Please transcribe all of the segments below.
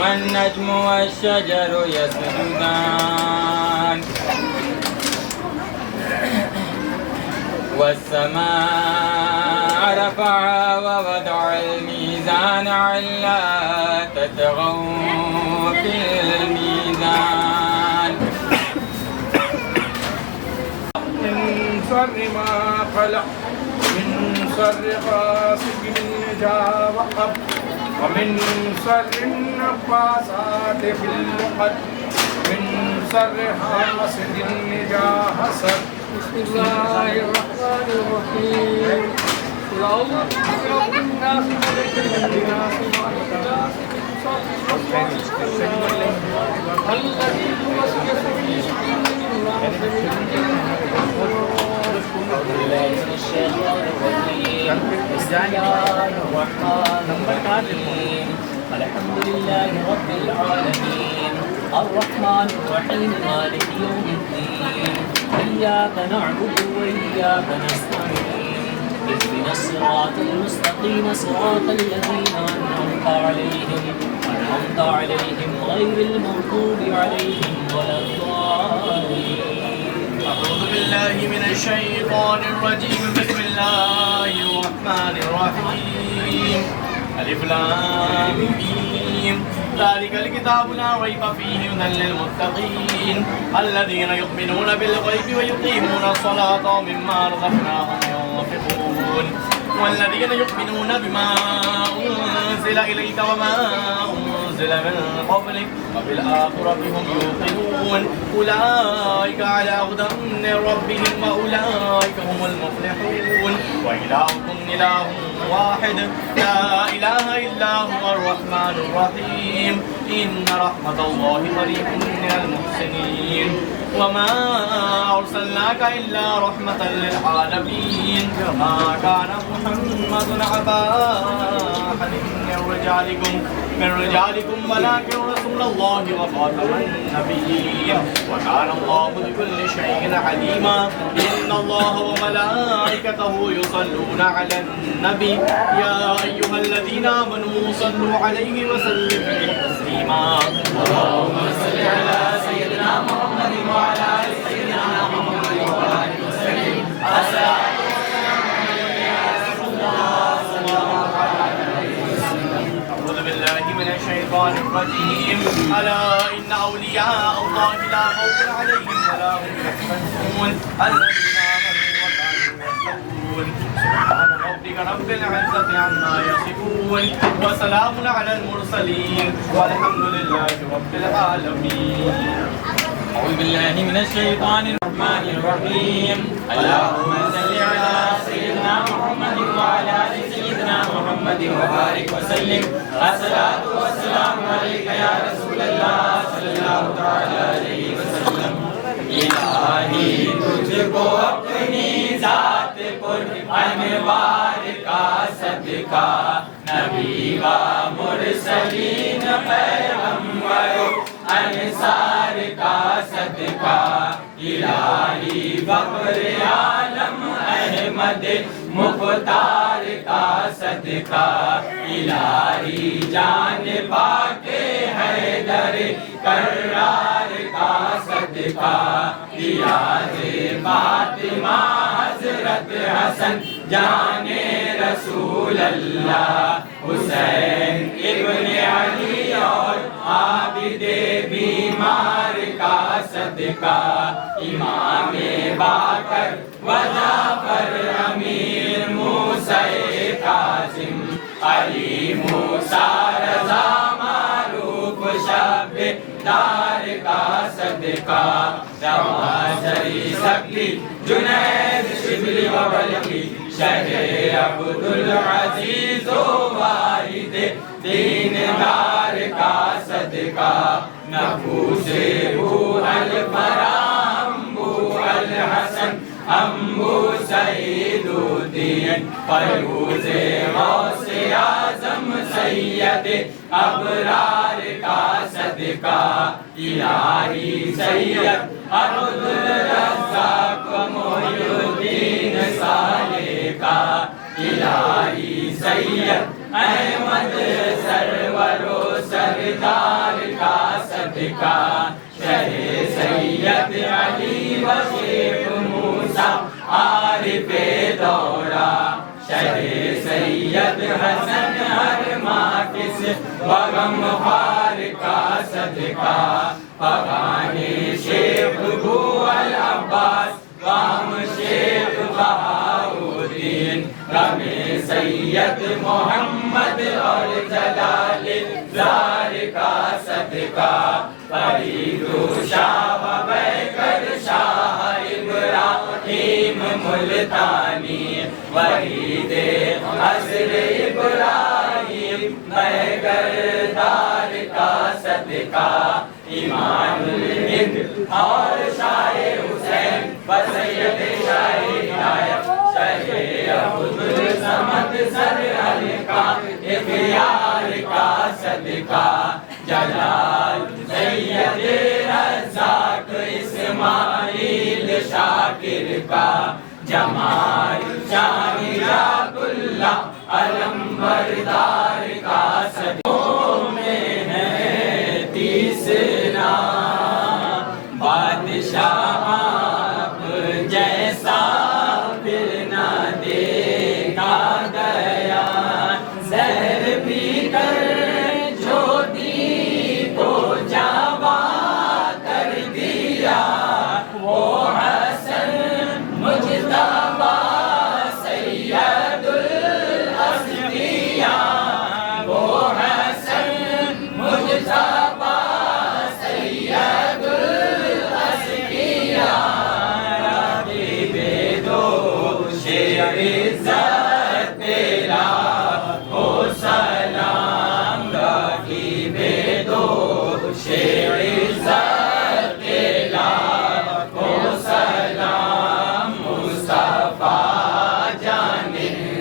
والنجم والشجر يسجدان والسماء رفعها ووضع الميزان ألا تطغوا في الميزان من شر ما خلق من شر غاسق إذا وقب ومن شر النفاثات في العقد من شر حاسد إذا حسد بسم الله الرحمن الرحيم قل أعوذ برب الناس ملك الناس مالك الناس من شر الوسواس الذي يوسوس في صدور الناس من الشيطان الرجيم بسم الله الرحمن الرحيم الحمد لله رب العالمين الرحمن الرحيم مالك يوم الدين إياك نعبد وإياك نستعين اهدنا الصراط المستقيم صراط الذين أنعمت عليهم غير المغضوب عليهم ولا الضالين. أعوذ بالله من الشيطان الرجيم بسم الله الرحمن الرحيم ألف لام ميم ذلك الكتاب لا ريب فيه هدى للمتقين الذين يؤمنون بالغيب ويقيمون الصلاة ومما رزقناهم ينفقون والذين يؤمنون بما أنزل إليك وما أنزل من قبلك وبالآخرة هم يوقنون أولئك على هدى من ربهم وأولئك هم المفلحون وإلهكم إله واحد لا إله إلا هو الرحمن الرحيم إن رحمة الله قريب من المحسنين وما أرسلناك إلا رحمة للعالمين ما كان محمد أبا أحد من رجالكم ولكن رسول الله وخاتم النبيين وكان الله بكل شيء عليما إن الله وملائكته يصلون على النبي يا أيها الذين آمنوا صلوا عليه وسلموا تسليما اللهم صل على سيدنا محمد وعلى آل سيدنا محمد وآله وسلم أعوذ بالله من الشيطان الرجيم ألا إن أولياء الله لا خوف عليهم ولا هم يحزنون الذين آمنوا وكانوا يتقون سبحان ربك رب العزة عما يصفون وسلام على المرسلين والحمد لله رب العالمين. أعوذ بالله من الشيطان الرحمن الرحيم اللهم صل على سيدنا محمد وعلى آل سيدنا محمد وبارك وسلم الصلاة والسلام عليك يا رسول الله صلى الله تعالى عليه وسلم إلهي تجھکو اپنی ذات پر انوار کا صدقہ نبی و مرسلین پیغمبروں انصار کا صدقہ الہی فخر عالم احمد مختار کا صدقہ الہی جان پاک حیدر کرار کا صدقہ ریاض فاطمہ حضرت حسن جان رسول اللہ حسین ابن علی اور عابد بیمار کا صدقہ امام باقر و جعفر امیر موسیٰ کاظم علی موسیٰ رضا معروف شب دار کا صدقہ روازری سکتی جنید شبلی و بلقی شہ عبد العزیز و واحد دیندار کا صدقہ نفوس بو الفرام بو الحسن امبو سعید الدین فیروز غوث اعظم سید ابرار کا صدقہ الہی سید عبد الرزاق و محی الدین صالح کا الہی سید احمد سرور و سردار صدقہ شہ سید علی و شیخ موسیٰ عارف دورہ شہ سید حسن ہر ماکس وغم خوار کا صدقہ پغان شیخ بو العباس وہم شیخ بہاؤدین غم سید محمد اور جلال زار کا صدقہ فرید شاہ و بیکر شاہ ابراہیم ملتانی ورید عصر ابراہیم بیکر دار کا صدقہ امام الہند اور شاہ حسین و سید شاہ ہدایت شاہ عبدالصمد سر علی کا اختیار کا صدقہ جلال سید رزاق اسماعیل شاکر کا جمال شاہ یاد اللہ علمبردار کا صدقہ میں ہے تیسرا بادشاہ آپ جیسا پھر نہ دیکھا گیا زہر پی کر جو دی کو جاوا کر دیا وہ حسن مجتبی سید الاسفیاء وہ حسن مجتبی سید الاسفیاء رقیب دو شیر عزت تیرا ہو سلام رقیب دو شیر عزت تیرا ہو سلام مصطفیٰ جان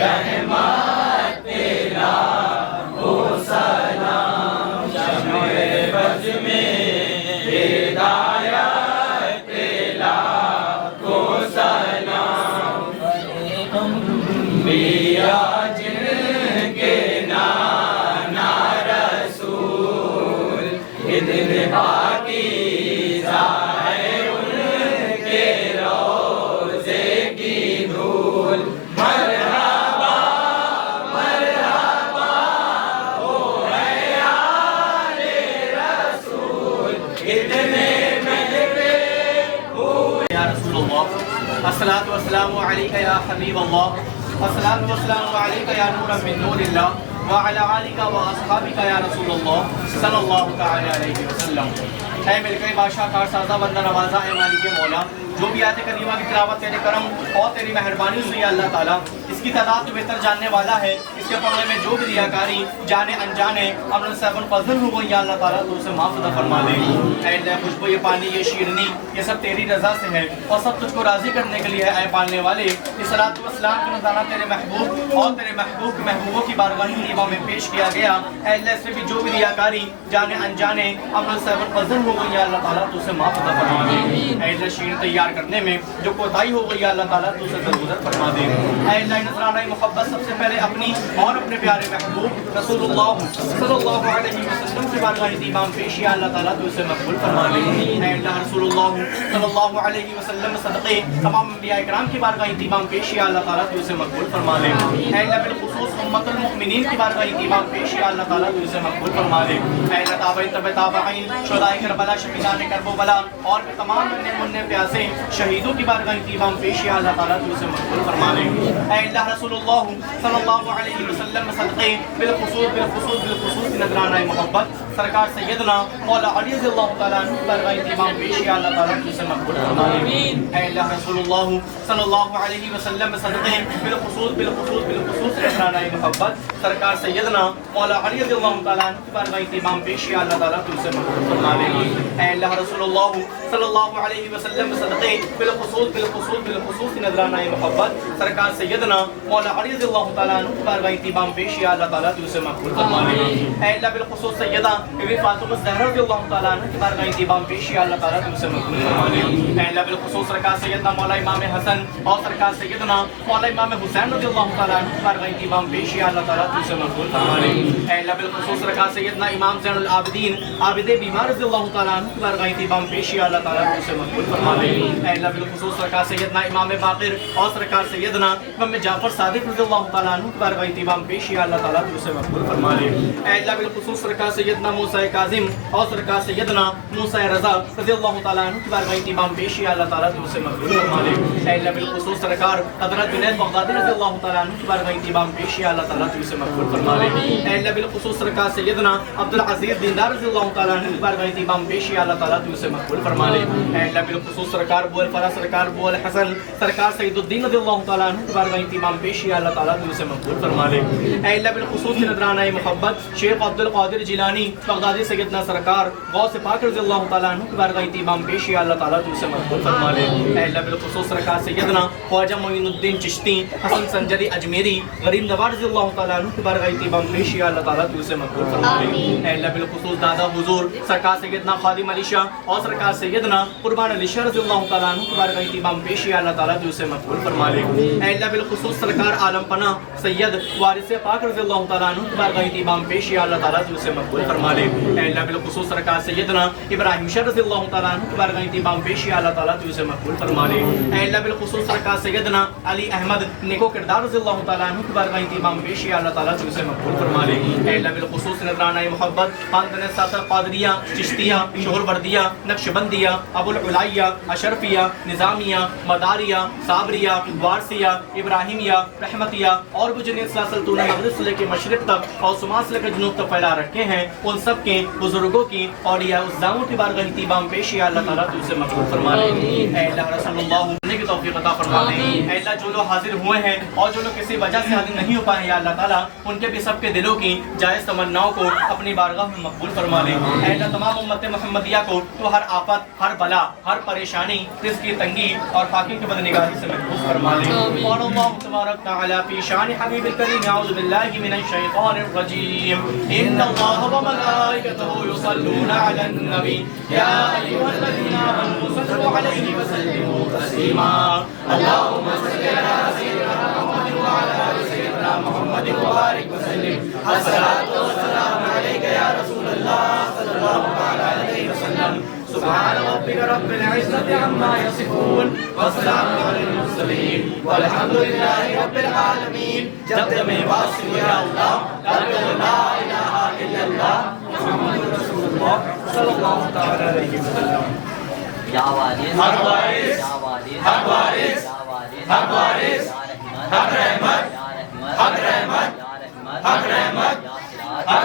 رحمت تیرا ہو سلام شمع بز میں ہدایت تیرا ہو سلام انبیاء جن کے نانا رسول اتنے پاکیزہ ہے ان کے روضے کی دھول مرحبا مرحبا ہو اے آل رسول اتنے مہنگے ہوئے یا رسول اللہ الصلاۃ والسلام علیک یا حبیب اللہ الصلاۃ والسلام علیک یا نورا من نور اللہ وعلی آلک و اصحابک یا رسول اللہ صلی اللہ تعالی علیہ وسلم۔ اے ملکہ بادشاہ کارسازہ بندہ نوازہ اے مالک مولا، جو بھی آیت کریمہ کی تلاوت تیرے کرم اور تیری مہربانی سے یا اللہ تعالیٰ، اس کی تعداد تو بہتر جاننے والا ہے، اس کے پڑھنے میں جو بھی ریاکاری جانے انجانے امن صاحب فضل ہو گئی یا اللہ تعالیٰ تو اسے معاف فرما دے۔ اے اللہ خوشبو یہ پانی یہ شیرنی یہ سب تیری رضا سے ہے اور سب تجھ کو راضی کرنے کے لیے ہے اے پالنے والے۔ اس صلاۃ والسلام کا نذرانہ تیرے محبوب اور تیرے محبوب کے محبوبوں کی بارگاہ طیبہ میں پیش کیا گیا۔ اے اللہ اس میں بھی جو بھی ریاکاری جانے انجانے امن صاحب فضل ہو گئی یا اللہ تعالیٰ تو اسے معاف فرما دے۔ اے اللہ شیر تیار کرنے میں جو کوتاہی ہو گئی یا اللہ تعالیٰ تو اسے درگزر فرما دے۔ اے اللہ نذرانہ محبت سب سے پہلے اپنی اور اپنے پیارے محبوب رسول اللہ صلی اللہ علیہ وسلم سے بارگاہ طیبہ میں پیش یا اللہ تعالیٰ تو اسے مقبول فرما دے۔ اے اللہ رسول اللہ صلی اللہ علیہ وسلم صدقے تمام انبیاء کرام کی بارگاہ طیبہ میں پیش یا اللہ تعالیٰ تو اسے مقبول فرما دے۔ اے اللہ بالخصوص امت المؤمنین کی بارگاہ طیبہ میں پیش یا اللہ تعالیٰ تو اسے مقبول فرما دے۔ اے اللہ تابعین تبع تابعین شہدائے کربلا شہیدان کربلا اور تمام منع پیاسے شہیدوں کی بارگاہ طیبہ میں پیش یا اللہ تعالیٰ تو اسے مقبول فرما دے۔ اے اللہ رسول اللہ صلی اللہ علیہ وسلم صدقے بالخصوص نذرانہ محبت سرکار سیدنا مولا علی رضی اللہ تعالیٰ عنہ کی بارگاہ طیبہ میں پیش یا اللہ تعالیٰ تو اسے مقبول فرما دے۔ اے اللہ رسول اللہ صلی اللہ علیہ وسلم صدقے بالخصوص نذرانہ محبت سرکار سیدنا مولا علی رضی اللہ تعالیٰ عنہ کی بارگاہ طیبہ میں پیش یا اللہ تعالیٰ تو اسے مقبول فرما دے۔ اے اللہ رسول اللہ صلی اللہ علیہ وسلم صدقے بالخصوص نذرانہ محبت سرکار سیدنا مولا علی رضی اللہ تعالیٰ عنہ کی بارگاہ طیبہ میں پیش یا اللہ تعالیٰ تو اسے مقبول فرما دے۔ اے اللہ بالخصوص سیدہ بی بی فاطمہ الزہرا رضی اللہ تعالیٰ عنہ کی بارگاہ انتظام پیشی اللہ تعالیٰ تم سے مقبول فرما لے. اے اللہ بالخصوص سرکار سیدنا مولا امام حسن اور سرکار سیدنا مولا امام حسین رضی اللہ تعالیٰ عنہ کی بارگاہ انتظام پیشی اللہ تعالیٰ تم سے مقبول فرما لے. اے اللہ بالخصوص سرکار سیدنا امام زین العابدین عابد بیمار رضی اللہ تعالیٰ عنہ کی بارگاہ انتظام پیشی اللہ تعالیٰ تم سے مقبول فرما لے. اے اللہ بالخصوص سرکار سیدنا امام باقر اور سرکار سیدنا امام جعفر صادق رضی اللہ تعالیٰ عنہ کی بارگاہ انتظام پیشی اللہ تعالیٰ تم سے مقبول فرما لے. اے اللہ بالخصوص سرکار سیدنا موسیٰ کاظم اور سرکار سیدنا موسیٰ رضا رضی اللہ تعالیٰ عنہ کی بارگاہ انتظام پیشی اللہ تعالیٰ تم سے مقبول فرما لے. اے اللہ بالخصوص سرکار حضرت جنید بغدادی رضی اللہ تعالیٰ عنہ کی بارگاہ انتظام پیشی اللہ تعالیٰ تم سے مقبول فرما لے. اے اللہ بالخصوص سرکار سیدنا عبدالعزیز دیندار رضی اللہ تعالیٰ عنہ کی بارگاہ انتظام پیشی اللہ تعالیٰ تم سے مقبول فرما لے. اے اللہ بالخصوص سرکار بو الفرا سرکار بو الحسن سرکار سعید الدین رضی اللہ تعالیٰ عنہ کی بارگاہ انتظام پیشی اللہ تعالیٰ تم سے مقبول فرما لے. اے اللہ بالخصوص نذرانہ محبت شیخ عبد القادر جیلانی بغدادی سیدنا سرکار غوث پاک رضی اللہ تعالیٰ عنہ کی بارگاہ انتظام پیشی اللہ تعالیٰ تم سے مقبول فرما لے. اے اللہ بالخصوص سرکار سیدنا خواجہ معین الدین چشتی حسن سنجری اجمیری غریب نواز رضی اللہ تعالیٰ عنہ کی بارگاہ انتظام پیشی اللہ تعالیٰ تم سے مقبول فرما لے. اے اللہ بالخصوص دادا حضور سرکار سیدنا خادم علی شاہ اور سرکار سیدنا قربان علی شاہ رضی اللہ تعالیٰ عنہ کی بارگاہ انتظام پیشی اللہ تعالیٰ تم سے مقبول فرما لے. اے اللہ بالخصوص سرکار عالم پناہ سید وارث پاک رضی اللہ تعالیٰ عنہ کی بارگاہ انتظام پیشی اللہ تعالیٰ تم سے مقبول فرما لے. اے اللہ بالخصوص سرکار سیدنا ابراہیم شاہ رضی اللہ تعالیٰ عنہ کی بارگاہ انتظام پیشی اللہ تعالیٰ تم سے مقبول فرما لے. اے اللہ بالخصوص سرکار سیدنا علی احمد نیکو کردار رضی اللہ تعالیٰ عنہ کی بارگاہ انتظام پیشی اللہ تعالیٰ تم سے مقبول فرما لے. اے اللہ بالخصوص نذرانہ محبت خاندان ساتھ قادریہ چشتیہ شہر وردیہ نقشبندیہ ابو العلیہ اشرفیہ نظامیہ مداریہ صابریہ وارثیہ ابراہیمیہ رحمتیہ اور وہ جنہیں سلسلتون مغرب سے لے کے مشرق تک اور شمال سے لے کے جنوب تک پھیلا رکھے ہیں ان سب کے بزرگوں کی اولیاء الزاموں کی بارگاہ انتظام پیشی اللہ تعالیٰ تم سے مقبول فرما لے. اے اللہ رسول اللہ ہونے کی توفیق عطا فرما دے. اے اللہ جو لوگ حاضر ہوئے ہیں اور جو لوگ کسی وجہ سے حاضر نہیں ہو پائے یا اللہ تعالیٰ ان کے بھی سب کے دلوں کی جائز تمناؤں کو اپنی بارگاہ میں مقبول فرما لے. اے اللہ تمام امت محمدیہ کو تو ہر آفت ہر بلا ہر پریشانی رزق کی تنگی اور فاقے کی بدنگاہی سے محفوظ فرما لے. اور اللہ تبارک تعالی فی شان حبیب الکریم اعوذ باللہ من الشیطان الرجیم ان اللہ وملائکتہ یصلون علی النبی یا ایھا الذین آمنوا صلوا علیہ وسلموا تسلیما. اللهم صل علی سیدنا محمد وعلی آل سیدنا محمد وبارک وسلم. الصلاۃ والسلام علیک یا رسول اللہ صلی اللہ علیہ وسلم. سبحان ربك رب العزة عما يصفون والسلام على المرسلين والحمد لله رب العالمين. جب میں واسطے یا اللہ لا الہ الا اللہ محمد رسول اللہ صلی اللہ تعالی علیہ وسلم. یا وارث حق وارث یا وارث حق وارث یا وارث حق وارث حق رحمت حق رحمت حق رحمت حق رحمت یا